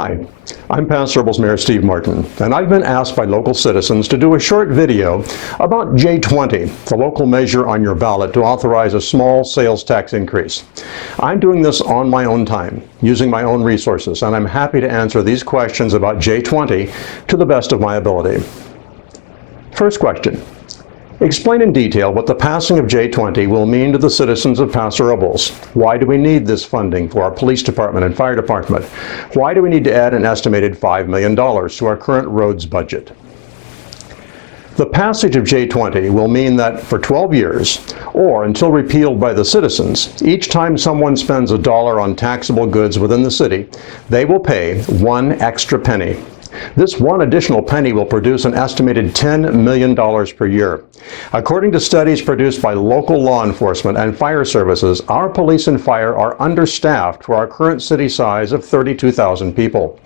Hi, I'm Paso Robles Mayor Steve Martin, and I've been asked by local citizens to do a short video about J20, the local measure on your ballot to authorize a small sales tax increase. I'm doing this on my own time, using my own resources, and I'm happy to answer these questions about J20 to the best of my ability. First question. Explain in detail what the passing of J20 will mean to the citizens of Paso Robles. Why do we need this funding for our police department and fire department? Why do we need to add an estimated $5 million to our current roads budget? The passage of J20 will mean that for 12 years, or until repealed by the citizens, each time someone spends $1 on taxable goods within the city, they will pay 1 extra penny. This 1 additional penny will produce an estimated $10 million per year. According to studies produced by local law enforcement and fire services, our police and fire are understaffed for our current city size of 32,000 people.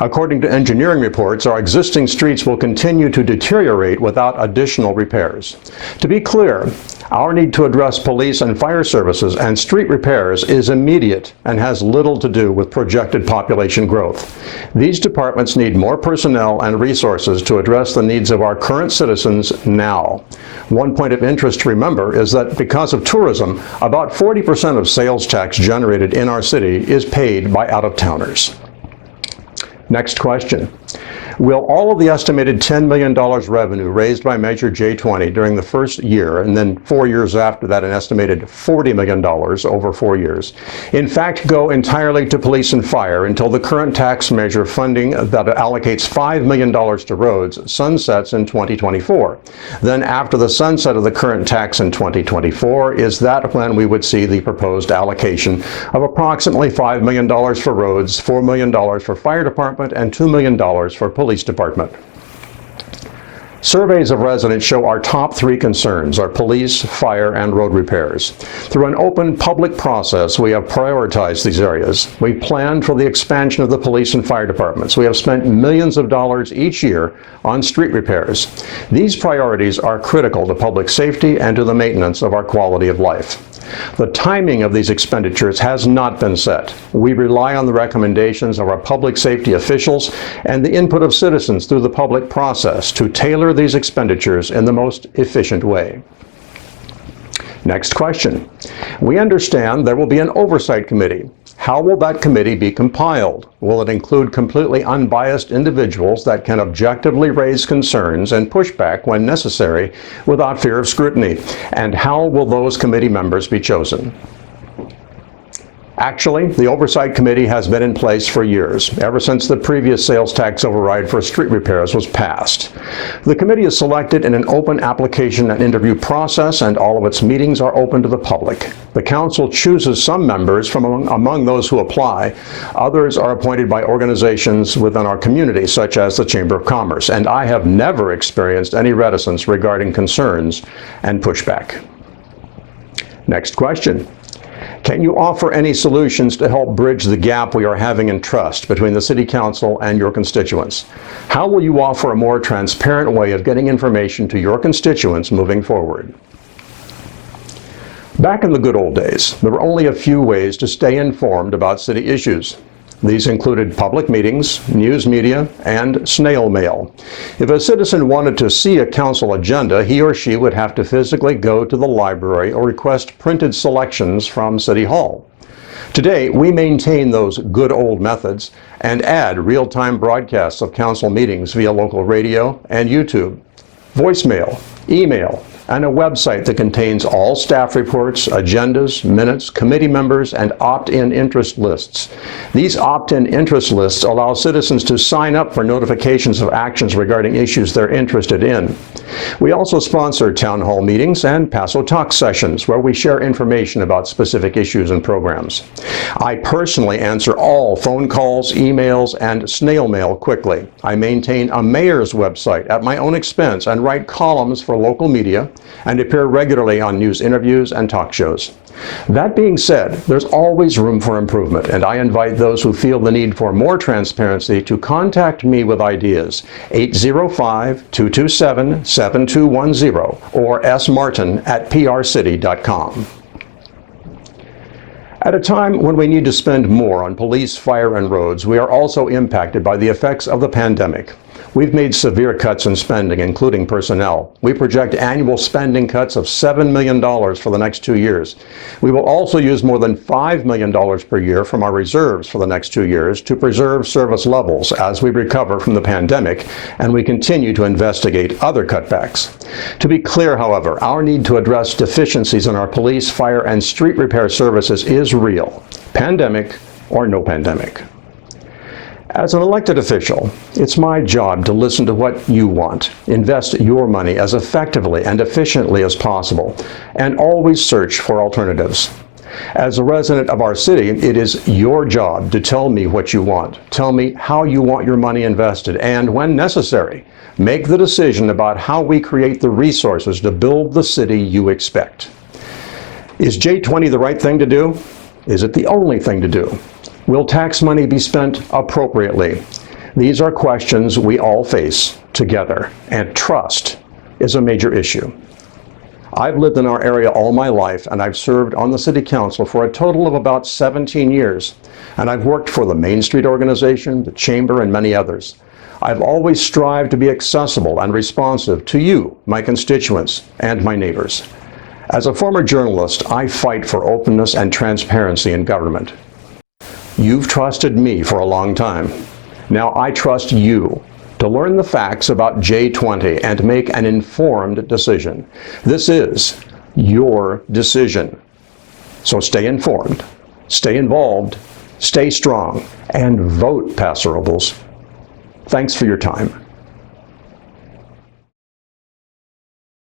According to engineering reports, our existing streets will continue to deteriorate without additional repairs. To be clear, our need to address police and fire services and street repairs is immediate and has little to do with projected population growth. These departments need more personnel and resources to address the needs of our current citizens now. One point of interest to remember is that because of tourism, about 40% of sales tax generated in our city is paid by out-of-towners. Next question. Will all of the estimated $10 million revenue raised by Measure J20 during the first year, and then 4 years after that an estimated $40 million over 4 years, in fact go entirely to police and fire until the current tax measure funding that allocates $5 million to roads sunsets in 2024? Then after the sunset of the current tax in 2024, is that when we would see the proposed allocation of approximately $5 million for roads, $4 million for fire department, and $2 million for police department? Surveys of residents show our top 3 concerns are police, fire, and road repairs. Through an open public process, we have prioritized these areas. We planned for the expansion of the police and fire departments. We have spent millions of dollars each year on street repairs. These priorities are critical to public safety and to the maintenance of our quality of life. The timing of these expenditures has not been set. We rely on the recommendations of our public safety officials and the input of citizens through the public process to tailor these expenditures in the most efficient way. Next question. We understand there will be an oversight committee. How will that committee be compiled? Will it include completely unbiased individuals that can objectively raise concerns and push back when necessary without fear of scrutiny? And how will those committee members be chosen? Actually, the Oversight Committee has been in place for years, ever since the previous sales tax override for street repairs was passed. The committee is selected in an open application and interview process, and all of its meetings are open to the public. The council chooses some members from among those who apply. Others are appointed by organizations within our community, such as the Chamber of Commerce, and I have never experienced any reticence regarding concerns and pushback. Next question. Can you offer any solutions to help bridge the gap we are having in trust between the City Council and your constituents? How will you offer a more transparent way of getting information to your constituents moving forward? Back in the good old days, there were only a few ways to stay informed about city issues. These included public meetings, news media, and snail mail. If a citizen wanted to see a council agenda, he or she would have to physically go to the library or request printed selections from City Hall. Today, we maintain those good old methods and add real-time broadcasts of council meetings via local radio and YouTube, voicemail, email, and a website that contains all staff reports, agendas, minutes, committee members, and opt-in interest lists. These opt-in interest lists allow citizens to sign up for notifications of actions regarding issues they're interested in. We also sponsor town hall meetings and Paso Talk sessions where we share information about specific issues and programs. I personally answer all phone calls, emails, and snail mail quickly. I maintain a mayor's website at my own expense and write columns for local media and appear regularly on news interviews and talk shows. That being said, there's always room for improvement, and I invite those who feel the need for more transparency to contact me with ideas. 805-227-7210 or smartin@prcity.com. At a time when we need to spend more on police, fire, and roads, we are also impacted by the effects of the pandemic. We've made severe cuts in spending, including personnel. We project annual spending cuts of $7 million for the next 2 years. We will also use more than $5 million per year from our reserves for the next 2 years to preserve service levels as we recover from the pandemic, and we continue to investigate other cutbacks. To be clear, however, our need to address deficiencies in our police, fire, and street repair services is real, pandemic or no pandemic. As an elected official, it's my job to listen to what you want, invest your money as effectively and efficiently as possible, and always search for alternatives. As a resident of our city, it is your job to tell me what you want, tell me how you want your money invested, and when necessary, make the decision about how we create the resources to build the city you expect. Is J20 the right thing to do? Is it the only thing to do? Will tax money be spent appropriately? These are questions we all face together, and trust is a major issue. I've lived in our area all my life, and I've served on the City Council for a total of about 17 years, and I've worked for the Main Street Organization, the Chamber, and many others. I've always strived to be accessible and responsive to you, my constituents, and my neighbors. As a former journalist, I fight for openness and transparency in government. You've trusted me for a long time. Now I trust you to learn the facts about J20 and make an informed decision. This is your decision. So stay informed, stay involved, stay strong, and vote, Paso Robles. Thanks for your time.